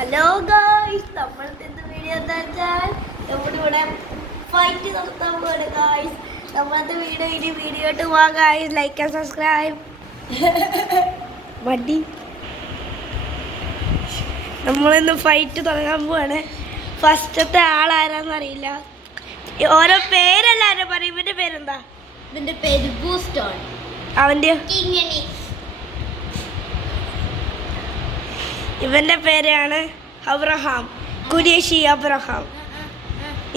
Hello guys, നമ്മളുടെ video എന്താ വെച്ചാൽ നമ്മളിവിടെ ഫൈറ്റ് നടത്താൻ പോവാണ് ഗായ്സ്. നമ്മളത്തെ വീഡിയോ ഇട്ട് പോവാ ഗായ്സ്. Like and subscribe. വണ്ടി നമ്മളിന്ന് ഫൈറ്റ് തുടങ്ങാൻ പോവാണ്. ഫസ്റ്റത്തെ ആളാരാന്ന് അറിയില്ല. ഓരോ പേരെല്ലാരും പറയും. ഇവന്റെ പേരെന്താ? ഇവന്റെ പേര് ബൂസ്റ്റോൺ. അവന്റെ ഇവന്റെ പേരാണ് അബ്രഹാം, ഖുരേഷി അബ്രഹാം.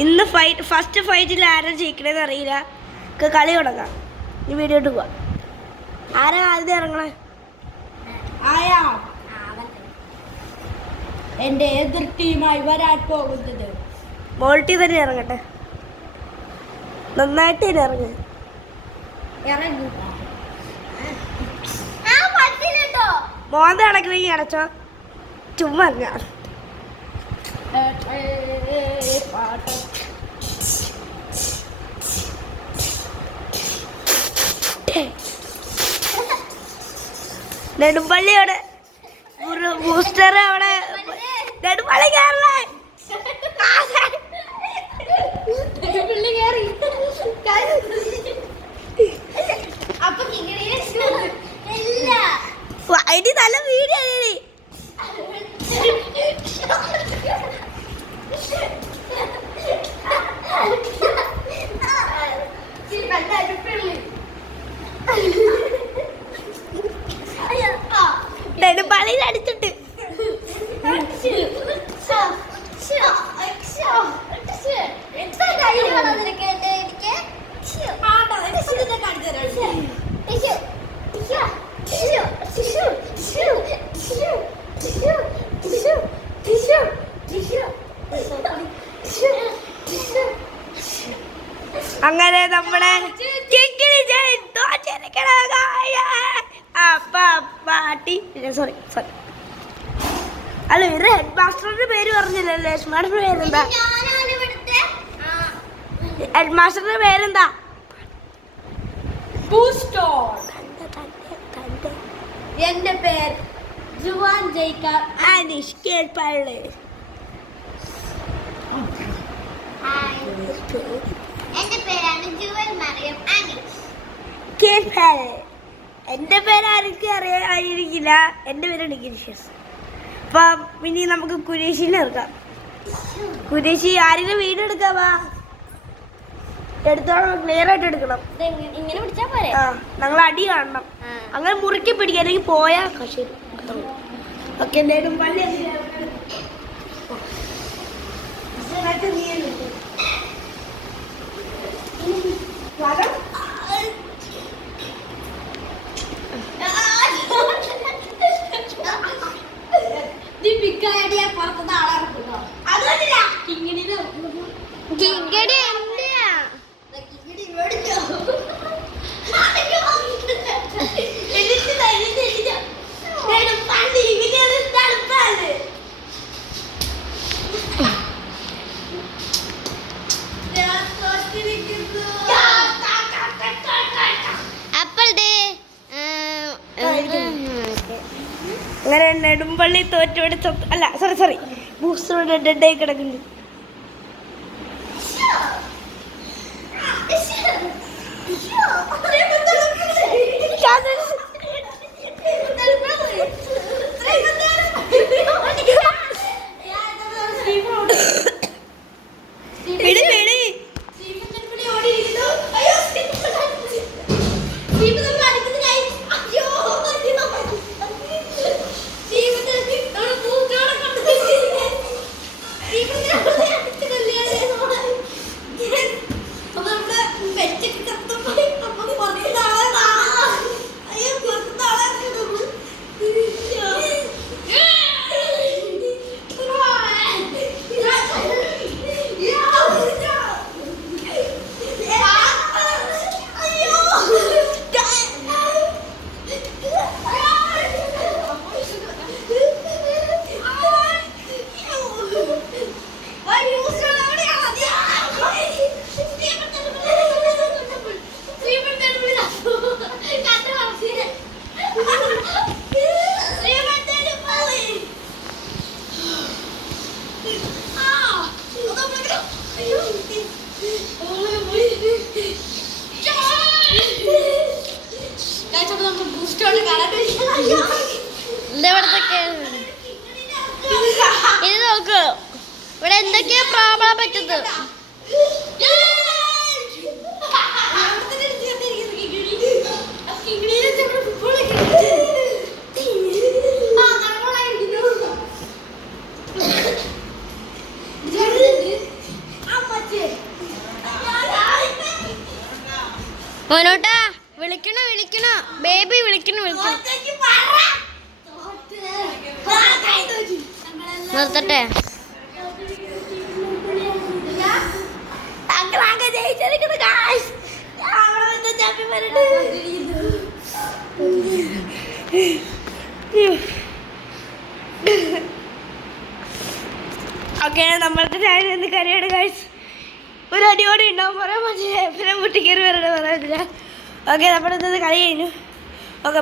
ഇന്ന് ഫസ്റ്റ് ഫൈറ്റിൽ ആരാ ജയിക്കണേന്ന് അറിയില്ല. കളി തുടങ്ങാം. ഈ വീഡിയോ ഇട്ട് പോവാം. ആരാ ആദ്യം ഇറങ്ങണേ? എന്റെ എതിർ ടീമായി വരാൻ പോകുന്നത് മോൾട്ടി തന്നെ ഇറങ്ങട്ടെ. നന്നായിട്ട് തന്നെ ഇറങ്ങ. മോന്ത അടക്കണമെങ്കിൽ അടച്ചോ. ചുമ്മാ ഇറങ്ങാം. നെടുമ്പള്ളിയോടെ ബൂസ്റ്റർ അവിടെ നെടുമ്പള്ളി കയറല്ലേ. ഇനി നല്ല വീഡിയോ നെടുമ്പാളിയിൽ അടിച്ചിട്ട് അങ്ങനെ നമ്മുടെ സോറി അല്ല, ഇവരുടെ ഹെഡ് മാസ്റ്ററിന്റെ പേര് പറഞ്ഞില്ലല്ലോ. ഹെഡ് മാസ്റ്ററിന്റെ പേരെന്താ? ഹെഡ് മാസ്റ്ററിന്റെ പേരെന്താ? എന്റെ പേര് ജുവാൻ ജയിക്കർ അനീഷ് കേൾപ്പള്ളി. എന്റെ പേരാണ് ജുവൽ മറിയം അനീഷ് കേൾപ്പള്ളി. എന്റെ പേര് ആർക്കും അറിയാതിരിക്കില്ല. എന്റെ പേരാണ് ഗിരീഷ്. അപ്പം ഇനി നമുക്ക് ഖുരേഷിനെ ഇറക്കാം. ഖുരേഷി ആരെങ്കിലും വീഡിയോ എടുക്കാവാ? എടുത്തോളം ക്ലിയർ ആയിട്ട് എടുക്കണം. ഇങ്ങനെ പിടിച്ചാ പോരെ? ആ, ഞങ്ങൾ അടി കാണണം. അങ്ങനെ മുറുക്കി പിടിക്കുക, അല്ലെങ്കിൽ പോയാ ശരി. ഓക്കെ, എന്തായാലും പള്ളി അങ്ങനെ നെടുമ്പള്ളി തോറ്റോടെ അല്ല സോറി ബൂസ്റ്ററോടെ ഡെഡായി കിടക്കുന്നു. നോക്ക്, ഇവിടെ എന്തൊക്കെയാ പ്രോബ്ലം പറ്റുന്നത്. മോനോട്ടാ വിളിക്കണ ബേബി വിളിക്കണ നിർത്തട്ടെ. ഓക്കെ, നമ്മളുടെ ചാനൽ എന്ത് കരയാണ് ഗൈസ്. ഒരു അടിയോടെ ഉണ്ടാവും പറയാൻ പറ്റില്ല. പിന്നെ മുട്ടിക്കറി വരണ പറയാൻ പറ്റില്ല. ഓക്കെ, നമ്മുടെ കളി കഴിഞ്ഞു. ഓക്കെ.